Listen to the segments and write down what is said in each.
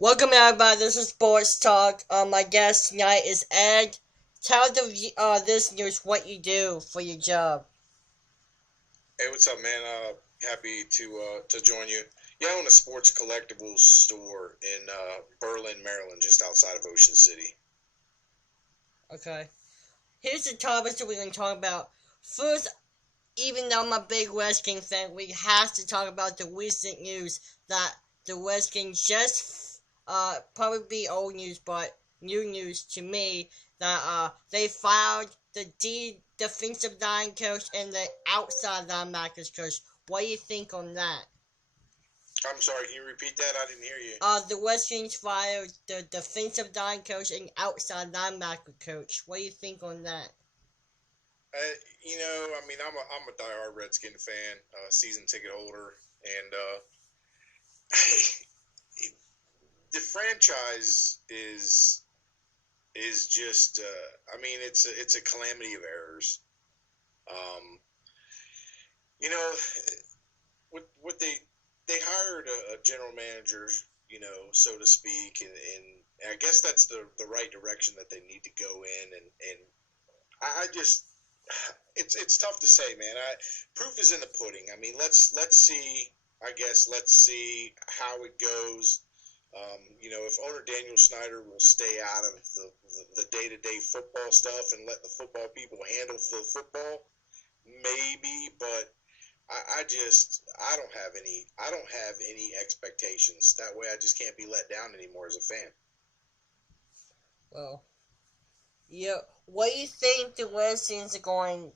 Welcome everybody. This is Sports Talk. My guest tonight is Ed. Tell the listeners what you do for your job. Hey, what's up, man? Happy to join you. Yeah, I own a sports collectibles store in Berlin, Maryland, just outside of Ocean City. Okay. Here's the topics that we're going to talk about. First, even though I'm a big Redskins fan, we have to talk about the recent news that the Redskins just probably be old news, but new news to me that they fired the defensive line coach and the outside linebackers coach. What do you think on that? I'm sorry, can you repeat that? I didn't hear you. The Redskins fired the defensive line coach and outside linebacker coach. What do you think on that? I mean, I'm a diehard Redskin fan, season ticket holder, and the franchise is just, I mean, it's a calamity of errors. Um, you know, what they hired a general manager, so to speak, and I guess that's the right direction that they need to go in, and I just it's tough to say, man. Proof is in the pudding. I mean, let's see. I guess let's see how it goes. If owner Daniel Snyder will stay out of the day-to-day football stuff and let the football people handle the football, maybe. But I don't have any expectations. That way, I just can't be let down anymore as a fan. Well, yeah. What do you think the Redskins are going?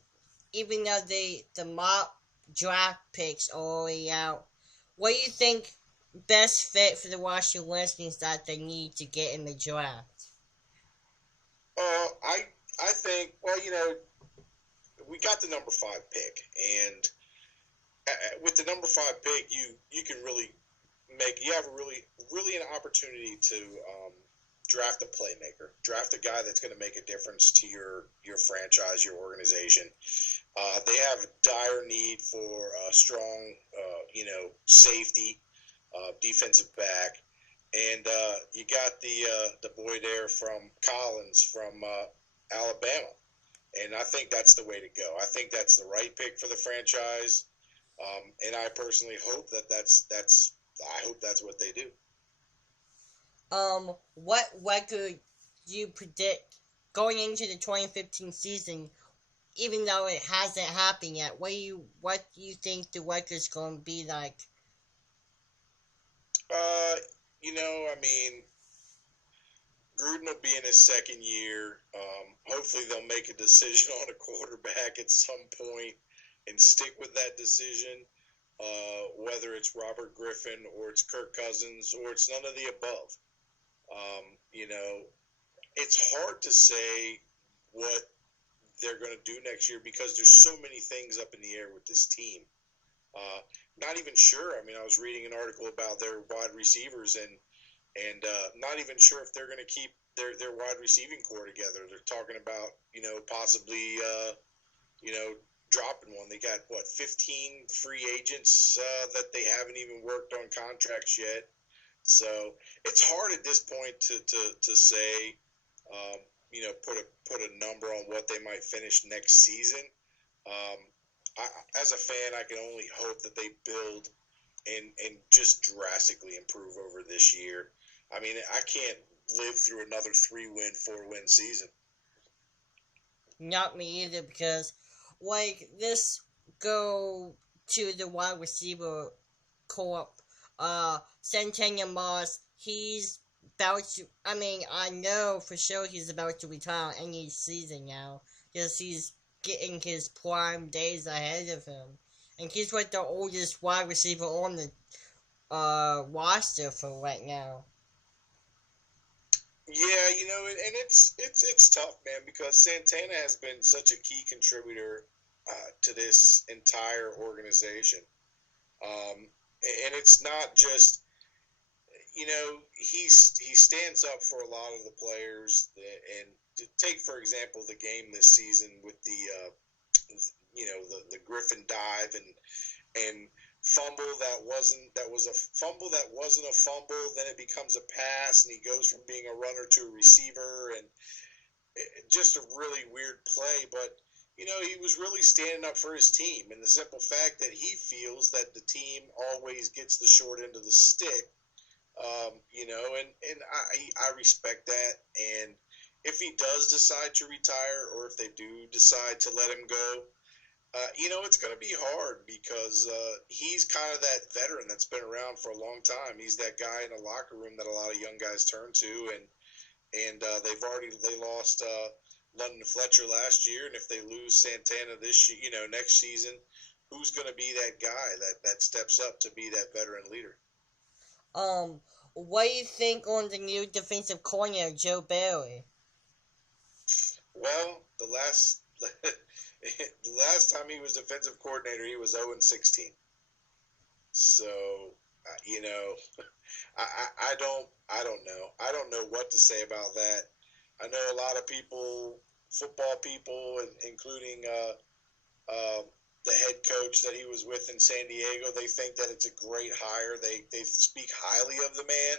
Even though the mock draft picks are already out, what do you think best fit for the Washington Redskins that they need to get in the draft? Uh, I I think we got the number five pick, and with the number five pick, you can really you have a really an opportunity to draft a playmaker, draft a guy that's going to make a difference to your franchise, your organization. They have a dire need for a strong, safety, defensive back, and you got the boy there from Collins from Alabama, and I think that's the way to go. I think that's the right pick for the franchise, and I personally hope that's I hope that's what they do. What record do you predict going into the 2015 season? Even though it hasn't happened yet, what do you think the record's going to be like? Uh, I mean, Gruden will be in his second year. Hopefully, they'll make a decision on a quarterback at some point and stick with that decision. Whether it's Robert Griffin or it's Kirk Cousins or it's none of the above. Um, you know, it's hard to say what they're going to do next year because there's so many things up in the air with this team. Uh, Not even sure. I mean, I was reading an article about their wide receivers and not even sure if they're going to keep their wide receiving core together. They're talking about possibly you know dropping one. They got 15 free agents that they haven't even worked on contracts yet. So it's hard at this point to say um, put a number on what they might finish next season. Um, as a fan, I can only hope that they build and just drastically improve over this year. I mean, I can't live through another 3-win, 4-win season. Not me either, because like this go to the wide receiver corp. Centennial Moss, he's about to. I mean, I know for sure he's about to retire any season now, because he's getting his prime days ahead of him, and he's like the oldest wide receiver on the roster for right now. Yeah, and it's tough, man, because Santana has been such a key contributor to this entire organization, um, and it's not just he stands up for a lot of the players, and to take for example the game this season with the Griffin dive and that was a fumble that wasn't a fumble, then it becomes a pass, and he goes from being a runner to a receiver, and just a really weird play. But he was really standing up for his team, and the simple fact that he feels that the team always gets the short end of the stick. And I respect that. And if he does decide to retire, or if they do decide to let him go, it's going to be hard because he's kind of that veteran that's been around for a long time. He's that guy in the locker room that a lot of young guys turn to, and they lost London Fletcher last year, and if they lose Santana next season, who's going to be that guy that steps up to be that veteran leader? What do you think on the new defensive coordinator, Joe Barry? Well, the last the last time he was defensive coordinator, he was 0-16. So, I don't know. I don't know what to say about that. I know a lot of people, football people, including the head coach that he was with in San Diego, they think that it's a great hire. They speak highly of the man.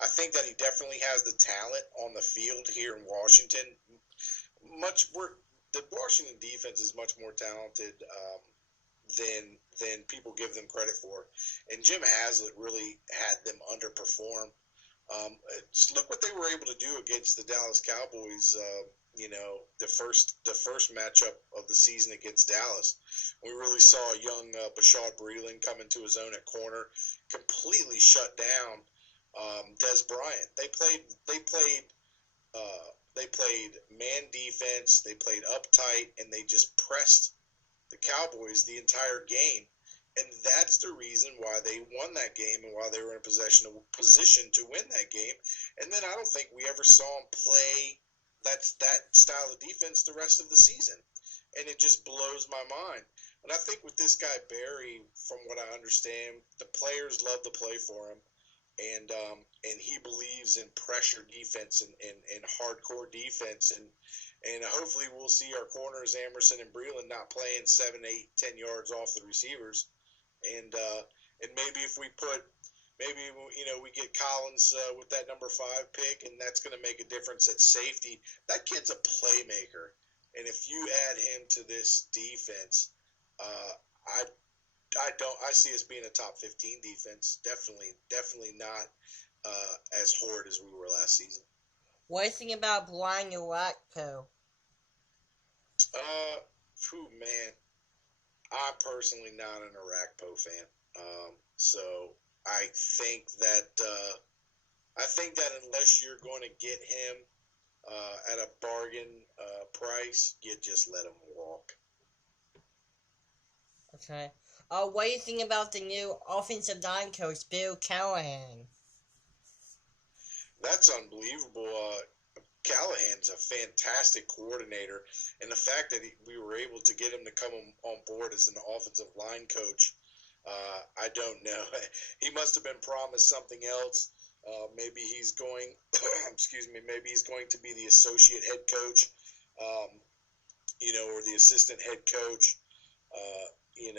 I think that he definitely has the talent on the field here in Washington. The Washington defense is much more talented than people give them credit for, and Jim Haslett really had them underperform. Just look what they were able to do against the Dallas Cowboys. The first matchup of the season against Dallas, we really saw a young Bashaud Breeland come into his own at corner, completely shut down Des Bryant. They played man defense. They played uptight, and they just pressed the Cowboys the entire game. And that's the reason why they won that game and why they were in a position to win that game. And then I don't think we ever saw them play that style of defense the rest of the season. And it just blows my mind. And I think with this guy Barry, from what I understand, the players love to play for him. And he believes in pressure defense and hardcore defense. And hopefully we'll see our corners, Amerson and Breeland, not playing 7, 8, 10 yards off the receivers. And maybe if we we get Collins with that number 5 pick, and that's going to make a difference at safety. That kid's a playmaker, and if you add him to this defense, I see us being a top 15 defense. Definitely not as horrid as we were last season. What do you think about Brian Orakpo? Man, I'm personally not an Orakpo fan. So I think that unless you're going to get him at a bargain price, you just let him walk. Okay. What do you think about the new offensive line coach, Bill Callahan? That's unbelievable. Callahan's a fantastic coordinator, and the fact that we were able to get him to come on board as an offensive line coach, I don't know. He must have been promised something else. Maybe he's going, maybe he's going to be the associate head coach, or the assistant head coach, and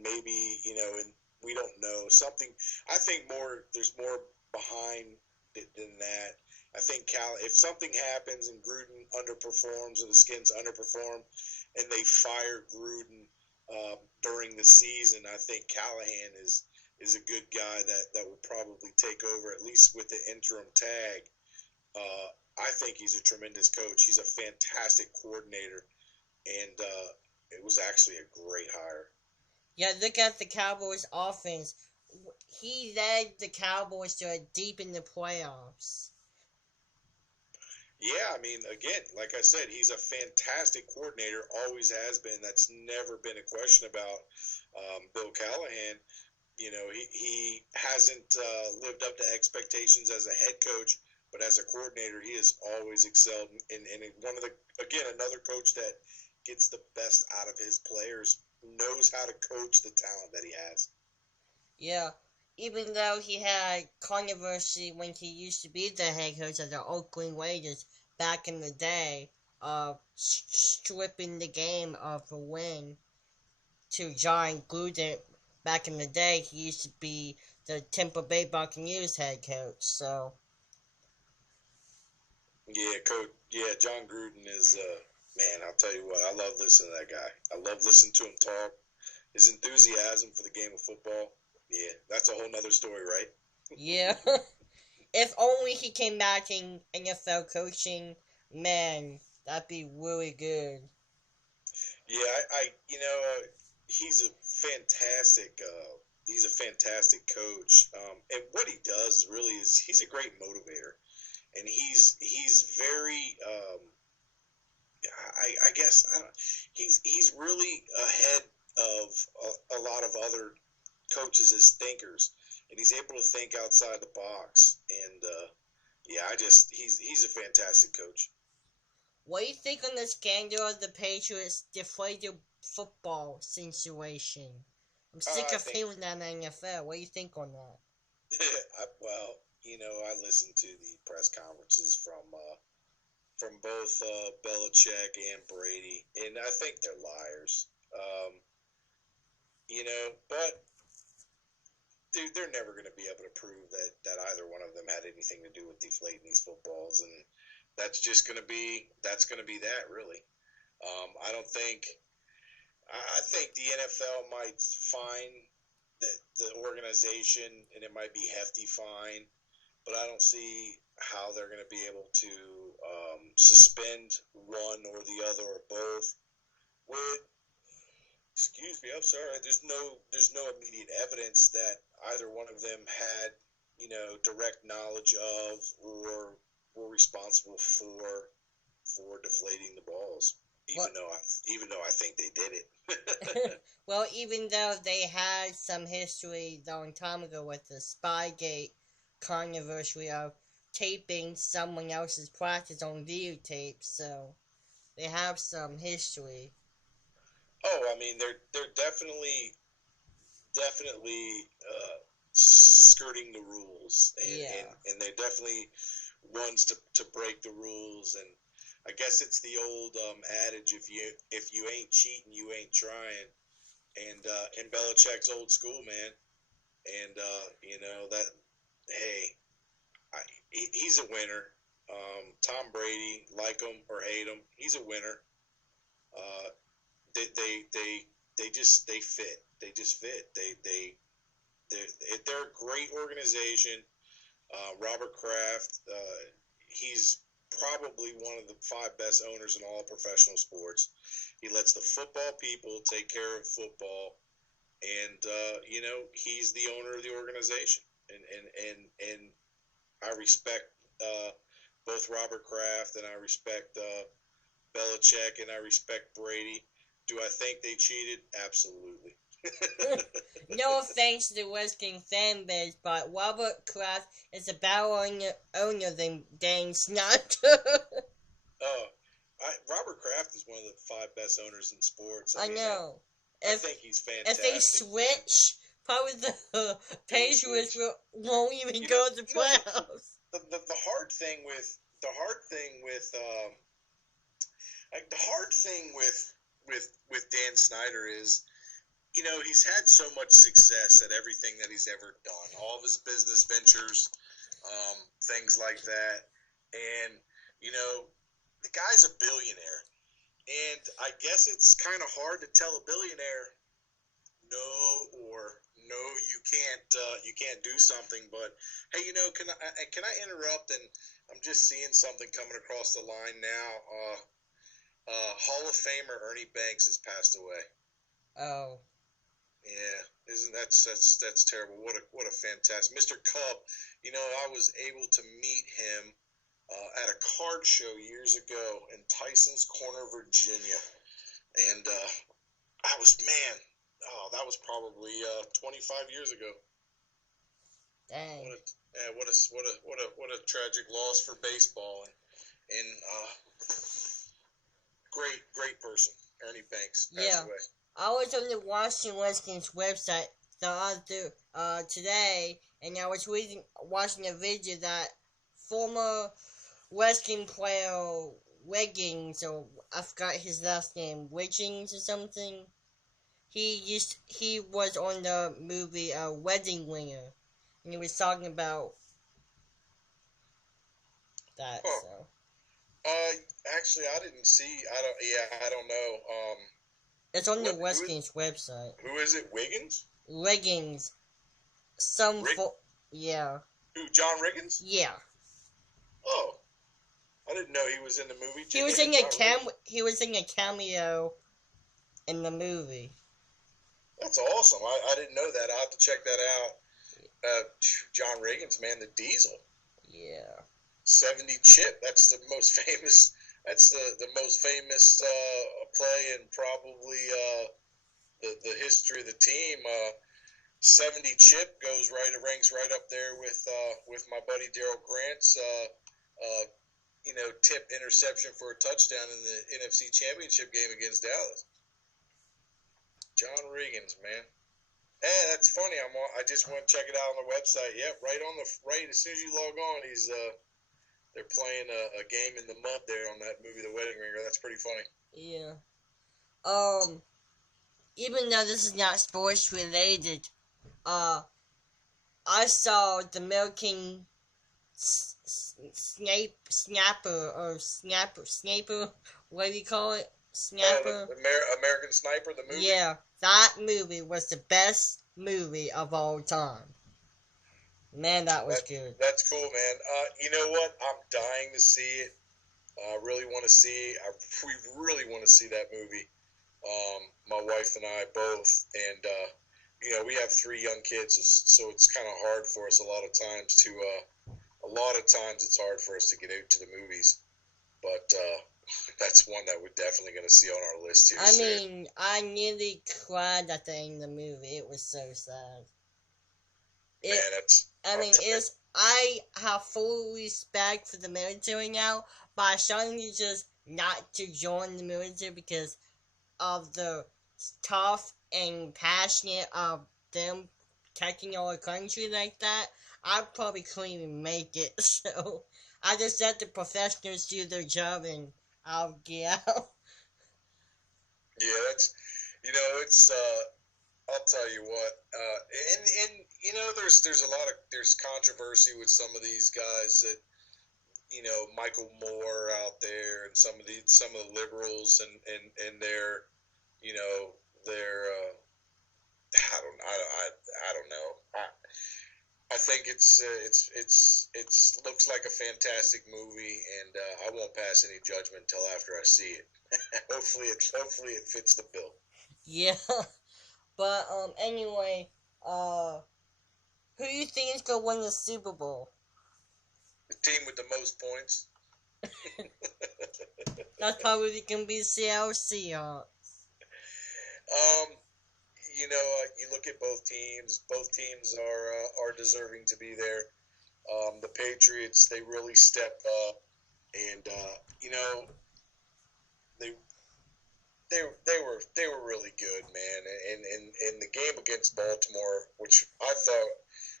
maybe, and we don't know something. I think there's more behind it than that. I think if something happens and Gruden underperforms and the Skins underperform and they fire Gruden during the season, I think Callahan is a good guy that will probably take over, at least with the interim tag. I think he's a tremendous coach. He's a fantastic coordinator, and it was actually a great hire. Yeah, look at the Cowboys' offense. He led the Cowboys to deep in the playoffs. Yeah, I mean, again, like I said, he's a fantastic coordinator, always has been. That's never been a question about Bill Callahan. He hasn't lived up to expectations as a head coach, but as a coordinator, he has always excelled. And another coach that gets the best out of his players, knows how to coach the talent that he has. Yeah, even though he had controversy when he used to be the head coach of the Oakland Raiders back in the day, stripping the game of a win. to John Gruden back in the day. He used to be the Tampa Bay Buccaneers head coach. So Yeah, coach. Yeah, John Gruden is man. I'll tell you what. I love listening to that guy. I love listening to him talk. His enthusiasm for the game of football. Yeah, that's a whole nother story, right? yeah, if only he came back in NFL coaching, man, that'd be really good. Yeah, he's a fantastic. He's a fantastic coach, and what he does really is he's a great motivator, and he's very. I guess I don't, he's really ahead of a lot of other coaches as thinkers, and he's able to think outside the box. And yeah, he's a fantastic coach. What do you think on the scandal of the Patriots deflated football situation? I'm sick I of think hearing that in the NFL. What do you think on that? well, I listened to the press conferences from both Belichick and Brady, and I think they're liars. But they're never going to be able to prove that either one of them had anything to do with deflating these footballs, and that's going to be that really. I don't think. I think the NFL might fine the organization, and it might be hefty fine, but I don't see how they're going to be able to suspend one or the other or both. With excuse me, I'm sorry. There's no immediate evidence that either one of them had direct knowledge of or were responsible for deflating the balls. What? Even though I think they did it. Well, even though they had some history a long time ago with the Spygate controversy of taping someone else's practice on videotape, so they have some history. Oh, I mean they're definitely skirting the rules, and, Yeah. and they're definitely ones to break the rules. And I guess it's the old adage: if you ain't cheating, you ain't trying. And in Belichick's old school, man. And that hey, he's a winner. Tom Brady, like him or hate him, he's a winner. Uh, they fit. They just fit. They're a great organization. Robert Kraft, he's probably one of the five best owners in all of professional sports. He lets the football people take care of football, and he's the owner of the organization. And I respect both Robert Kraft, and I respect Belichick, and I respect Brady. Do I think they cheated? Absolutely. No offense to the Western fan base, but Robert Kraft is a better owner than Dan Snyder. Oh, Robert Kraft is one of the five best owners in sports. I know. I think he's If they fantastic. switch, probably the Patriots won't even You go know, to the you know, playoffs. The hard thing with Dan Snyder is, he's had so much success at everything that he's ever done, all of his business ventures, things like that, and the guy's a billionaire, and I guess it's kind of hard to tell a billionaire no, or no, you can't do something. But hey, can I interrupt? And I'm just seeing something coming across the line now. Hall of Famer Ernie Banks has passed away. Oh. Yeah, isn't that's terrible? What a fantastic Mr. Cub. I was able to meet him at a card show years ago in Tyson's Corner, Virginia, and that was probably 25 years ago. Dang. What a tragic loss for baseball, and great person, Ernie Banks passed away. I was on the Washington Redskins website today, and I was watching a video that former Redskin player Wiggins, or I forgot his last name, Wiggins or something. he was on the movie Wedding Ringer, and he was talking about that. Huh. So Actually, I didn't see. I don't. Yeah, I don't know. it's on the What? Who is? Westgate's website. Who is it? Wiggins? Leggings, some Rick? yeah, Who? John Riggins? yeah. Oh, I didn't know he was in the movie. He was Yeah, in a John Riggins. He was in a cameo in the movie. That's awesome. I didn't know that. I'll have to check that out. John Riggins, man, the Diesel. Yeah. 70 chip. That's the most famous. That's the most famous play in probably the history of the team. 70 chip ranks right up there with my buddy Daryl Grant's tip interception for a touchdown in the NFC Championship game against Dallas. John Riggins, man. Hey, that's funny. I just went to check it out on the website. Yep, right as soon as you log on, they're playing a game in the mud there on that movie, The Wedding Ringer. That's pretty funny. Yeah. Even though this is not sports related, I saw the American Sniper, what do you call it? Snapper. American Sniper, the movie. Yeah, that movie was the best movie of all time. Man, that was good. That's cool, man. You know what? I'm dying to see it. I really want to see. We really want to see that movie. My wife and I both, and we have 3 young kids, so it's kind of hard for us a lot of times to. A lot of times it's hard for us to get out to the movies, but that's one that we're definitely going to see on our list here. I mean, I nearly cried at the end of the movie. It was so sad. I have full respect for the military now, but I'm starting to just not to join the military because of the tough and passionate of them protecting our country like that. I probably couldn't even make it, so I just let the professionals do their job and I'll get out. Yeah, it's I'll tell you what, and there's a lot of controversy with some of these guys that Michael Moore out there and some of the liberals and their their I don't know. I think it's looks like a fantastic movie, and I won't pass any judgment until after I see it. hopefully it fits the bill. Yeah, but anyway, who do you think is gonna win the Super Bowl? The team with the most points. That's probably gonna be Seattle Seahawks. You look at both teams. Both teams are deserving to be there. The Patriots, they really stepped up, and they were really good, man. And the game against Baltimore, which I thought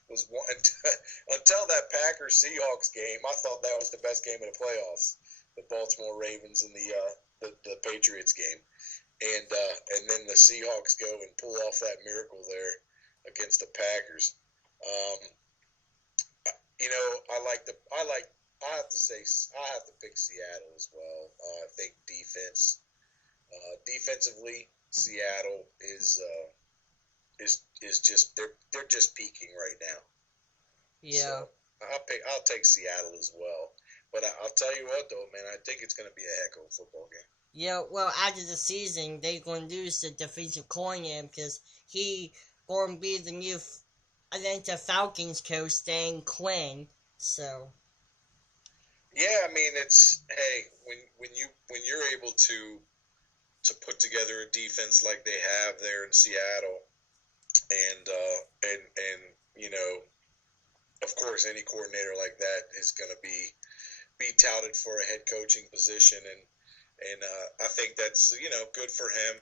was one until that Packers Seahawks game, I thought that was the best game of the playoffs. The Baltimore Ravens and the Patriots game. And then the Seahawks go and pull off that miracle there against the Packers. I have to pick Seattle as well. I think defensively, Seattle is just they're just peaking right now. Yeah. So I'll take Seattle as well. But I'll tell you what though, man, I think it's going to be a heck of a football game. Yeah, well, after the season, they're going to lose the defensive coordinator because he going to be the new Atlanta Falcons coach, Dan Quinn. So. Yeah, I mean it's when you're able to put together a defense like they have there in Seattle, and of course any coordinator like that is going to be touted for a head coaching position and I think that's good for him.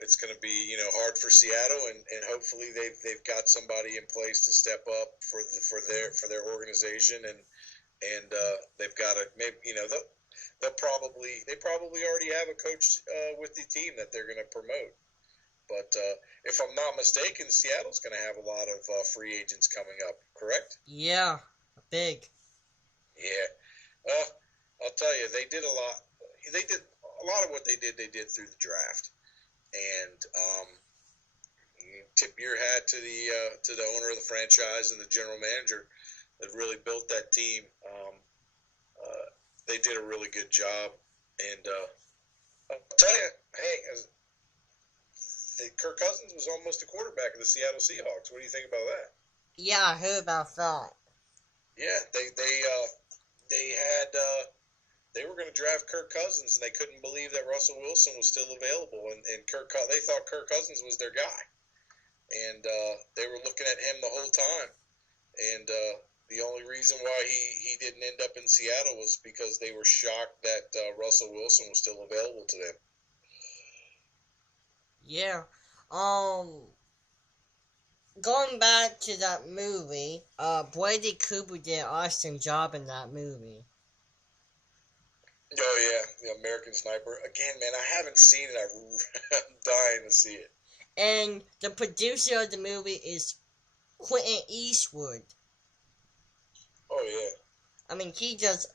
It's going to be hard for Seattle, and hopefully they've got somebody in place to step up for their organization, and they've got a maybe they probably already have a coach with the team that they're going to promote. But if I'm not mistaken, Seattle's going to have a lot of free agents coming up, correct? Yeah, big. Yeah. Well, I'll tell you, they did a lot. They did a lot of what they did. They did through the draft, and you tip your hat to the owner of the franchise and the general manager that really built that team. They did a really good job, and I'll tell you, hey, Kirk Cousins was almost the quarterback of the Seattle Seahawks. What do you think about that? Yeah, I heard about that. Yeah, they had they were going to draft Kirk Cousins, and they couldn't believe that Russell Wilson was still available, and they thought Kirk Cousins was their guy, and they were looking at him the whole time, and the only reason why he didn't end up in Seattle was because they were shocked that Russell Wilson was still available to them. Yeah. Um, Going back to that movie, Brady Cooper did an awesome job in that movie. Oh yeah, the American Sniper. Again, man, I haven't seen it. I'm dying to see it. And the producer of the movie is Quentin Eastwood. Oh yeah. I mean, he does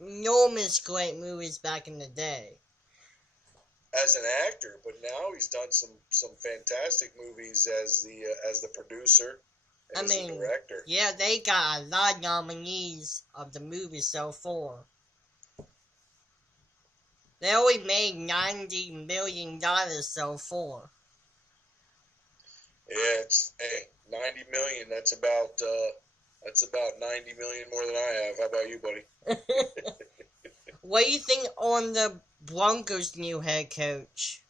enormous great movies back in the day. As an actor, but now he's done some fantastic movies as the producer I and as the mean, director. yeah, they got a lot of nominees of the movie so far. They only made $90 million so far. Yeah, it's 90 million. That's about 90 million more than I have. How about you, buddy? What do you think on the Broncos' new head coach?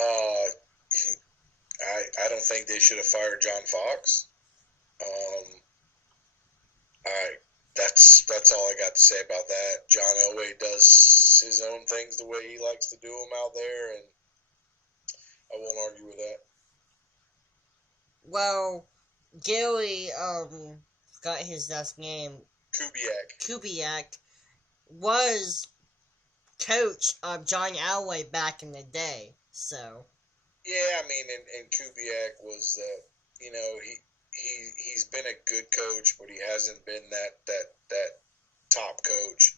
Uh, I don't think they should have fired John Fox. Um, I that's all I got to say about that. John Elway does his own things the way he likes to do them out there, and I won't argue with that. Well, Gary, got his last name, Kubiak. Kubiak, was coach of John Elway back in the day. So, Yeah, I mean, and Kubiak was, he's been a good coach, but he hasn't been that top coach.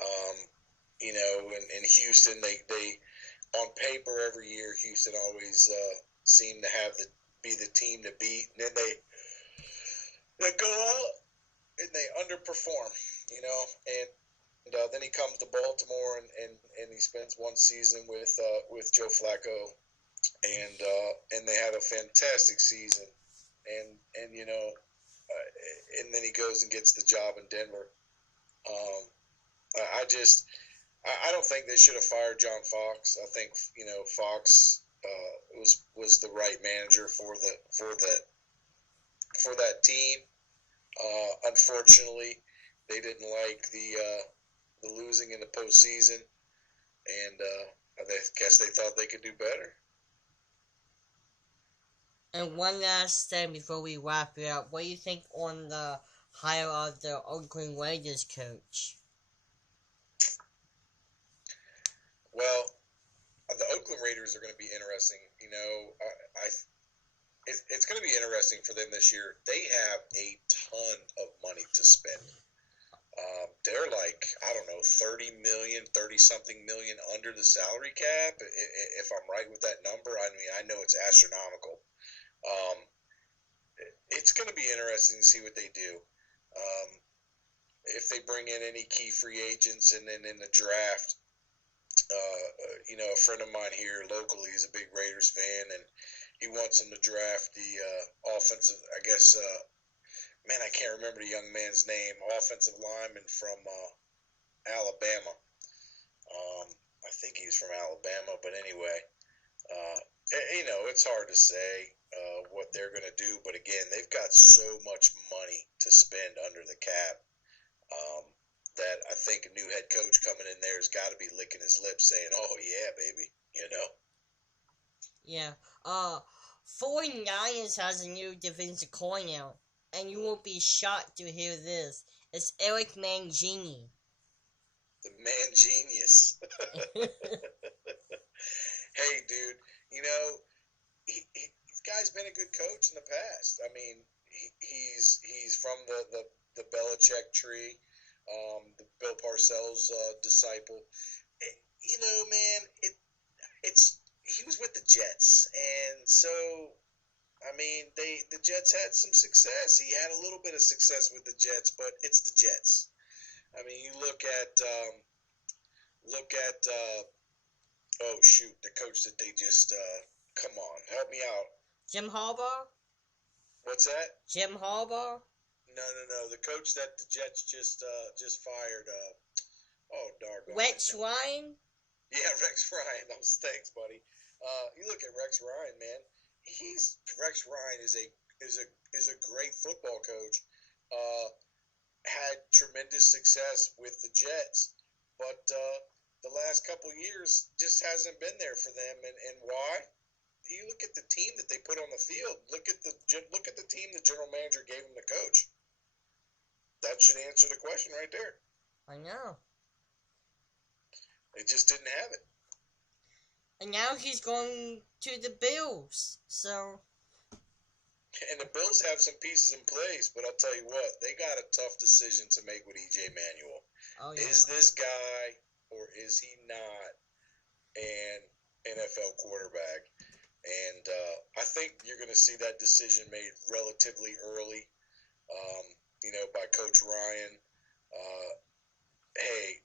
Um, in Houston, they on paper every year, Houston always seemed to be the team to beat, and then they go out and they underperform, and then he comes to Baltimore and he spends one season with Joe Flacco, and they have a fantastic season, and then he goes and gets the job in Denver. Um, I don't think they should have fired John Fox. I think Fox was the right manager for that team. Unfortunately, they didn't like the losing in the postseason, and I guess they thought they could do better. and one last thing before we wrap it up, what do you think on the hire of the Oakland Raiders coach? Well, the Oakland Raiders are going to be interesting. It's going to be interesting for them this year. They have a ton of money to spend. They're like, I don't know, 30 million, 30 something million under the salary cap. If I'm right with that number, I mean, I know it's astronomical. Um, it's going to be interesting to see what they do. Um, if they bring in any key free agents, and then in the draft, a friend of mine here locally is a big Raiders fan, and he wants them to draft the offensive, I guess, man, I can't remember the young man's name, offensive lineman from Alabama. I think he's from Alabama, but anyway, uh, it's hard to say what they're going to do, but again, they've got so much money to spend under the cap. That I think a new head coach coming in there has got to be licking his lips saying, oh, yeah, baby. Yeah. 49ers has a new defensive coordinator, and you won't be shocked to hear this. It's Eric Mangini. The man genius. Hey, dude, you know, this guy's been a good coach in the past. I mean, he's from the Belichick tree, the Bill Parcells disciple. Man, it's he was with the Jets, and so I mean, the Jets had some success. He had a little bit of success with the Jets, but it's the Jets. I mean, you look at oh shoot, the coach that they just come on, help me out. Jim Harbaugh? What's that? Jim Harbaugh? No. The coach that the Jets just fired. Oh doggone. Rex Ryan? Yeah, Rex Ryan. Thanks, buddy. You look at Rex Ryan, man. Rex Ryan is a great football coach. Had tremendous success with the Jets, but the last couple years just hasn't been there for them. And why? You look at the team that they put on the field. Look at the team the general manager gave him to coach. That should answer the question right there. I know. They just didn't have it. And now he's going to the Bills. So. And the Bills have some pieces in place, but I'll tell you what, they got a tough decision to make with E.J. Manuel. Oh, yeah. Is this guy or is he not an NFL quarterback? And I think you're going to see that decision made relatively early, by Coach Ryan. Hey,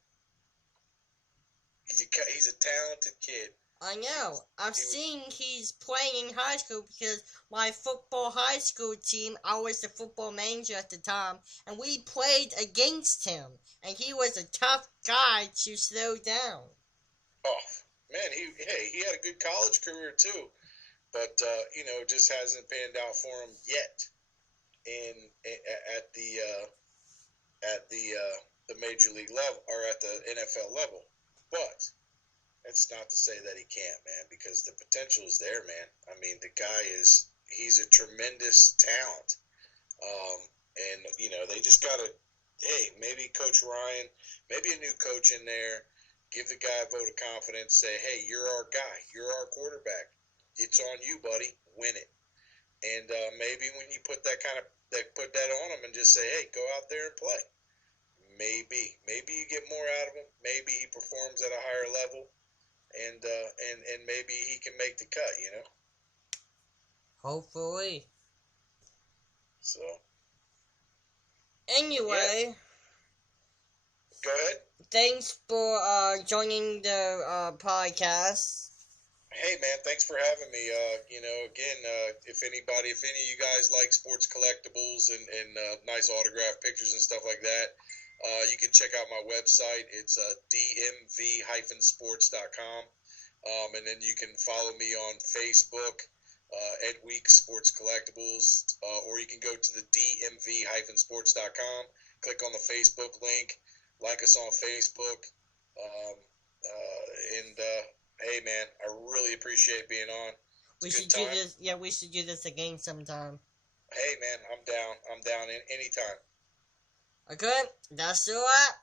he's a talented kid. I know. I've seen he's playing in high school because my football high school team, I was the football manager at the time, and we played against him. And he was a tough guy to slow down. Oh, man, he had a good college career too. But, just hasn't panned out for him yet at the major league level or at the NFL level. But that's not to say that he can't, man, because the potential is there, man. I mean, the guy he's a tremendous talent. They just got to, hey, maybe Coach Ryan, maybe a new coach in there, give the guy a vote of confidence, say, hey, you're our guy, you're our quarterback. It's on you, buddy. Win it. And maybe when you put that on him and just say, hey, go out there and play. Maybe you get more out of him. Maybe he performs at a higher level, and maybe he can make the cut. Hopefully. So. Anyway. Yeah. Go ahead. Thanks for joining the podcast. Hey man, thanks for having me. If any of you guys like sports collectibles and nice autograph pictures and stuff like that, you can check out my website. It's dmv-sports.com. And then you can follow me on Facebook, Ed Weeks Sports Collectibles, or you can go to the dmv-sports.com, click on the Facebook link, like us on Facebook, hey man, I really appreciate being on. We should do this. Yeah, we should do this again sometime. Hey man, I'm down. I'm down anytime. Okay, that's a wrap.